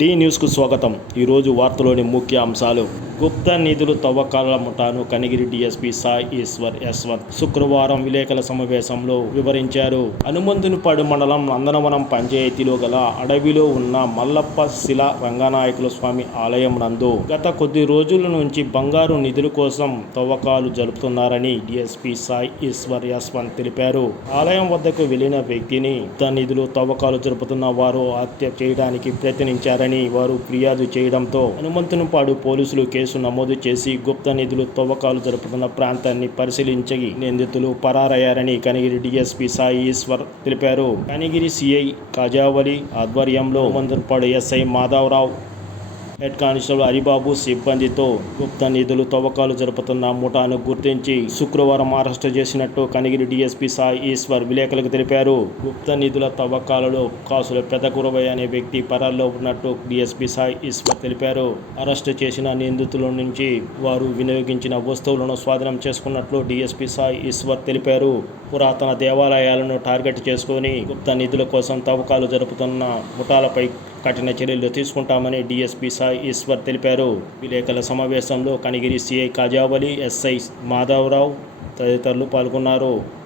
D న్యూస్కు స్వాగతం. ఈరోజు వార్తలోని ముఖ్య అంశాలు. గుప్త నిధులు తవ్వకాల ముఠాను కనిగిరి డిఎస్పీ సాయి ఈశ్వర్ యశ్వంత్ శుక్రవారం విలేకరుల సమావేశంలో వివరించారు. హనుమంతునిపాడు మండలం నందనవనం పంచాయతీలో గల అడవిలో ఉన్న మల్లప్ప శిల రంగనాయకుల స్వామి ఆలయం నందు గత కొద్ది రోజుల నుంచి బంగారు నిధుల కోసం తవ్వకాలు జరుపుతున్నారని డిఎస్పీ సాయి ఈశ్వర్ యశ్వంత్ తెలిపారు. ఆలయం వద్దకు వెళ్ళిన వ్యక్తిని గుప్త నిధులు తవ్వకాలు జరుపుతున్న వారు హత్య చేయడానికి ప్రయత్నించారని వారు ఫిర్యాదు చేయడంతో హనుమంతునిపాడు పోలీసులు కేసు నమోదు చేసి గుప్త నిధులు తవ్వకాలు జరుపుతున్న ప్రాంతాన్ని పరిశీలించి నిందితులు పరారయ్యారని కనిగిరి డిఎస్పీ సాయి ఈశ్వర్ తెలిపారు. కనిగిరి సిఐ కాజావలి ఆధ్వర్యంలో Mandarpadu SI Madhavarao head constable Haribabu సిబ్బందితో గుప్త నిధులు తవ్వకాలు జరుపుతున్న ముఠాను గుర్తించి శుక్రవారం అరెస్టు చేసినట్టు కనిగిరి డీఎస్పీ సాయి ఈశ్వర్ విలేకరులకు తెలిపారు. గుప్త నిధుల తవ్వకాలలో కాసుల పెదకురవై అనే వ్యక్తి పరాల్లో ఉన్నట్టు డీఎస్పీ సాయి ఈశ్వర్ తెలిపారు. అరెస్టు చేసిన నిందితుల నుంచి వారు వినియోగించిన వస్తువులను స్వాధీనం చేసుకున్నట్లు డీఎస్పీ సాయి ఈశ్వర్ తెలిపారు. పురాతన దేవాలయాలను టార్గెట్ చేసుకుని గుప్త నిధుల కోసం తవ్వకాలు జరుపుతున్న ముఠాలపై కఠిన చర్యలు తీసుకుంటామని డీఎస్పీ సాయి ఈశ్వర్ తెలిపారు. విలేకరుల సమావేశంలో కనిగిరి సిఐ కాజావలి ఎస్ఐ మాధవరావు తదితరులు పాల్గొన్నారు.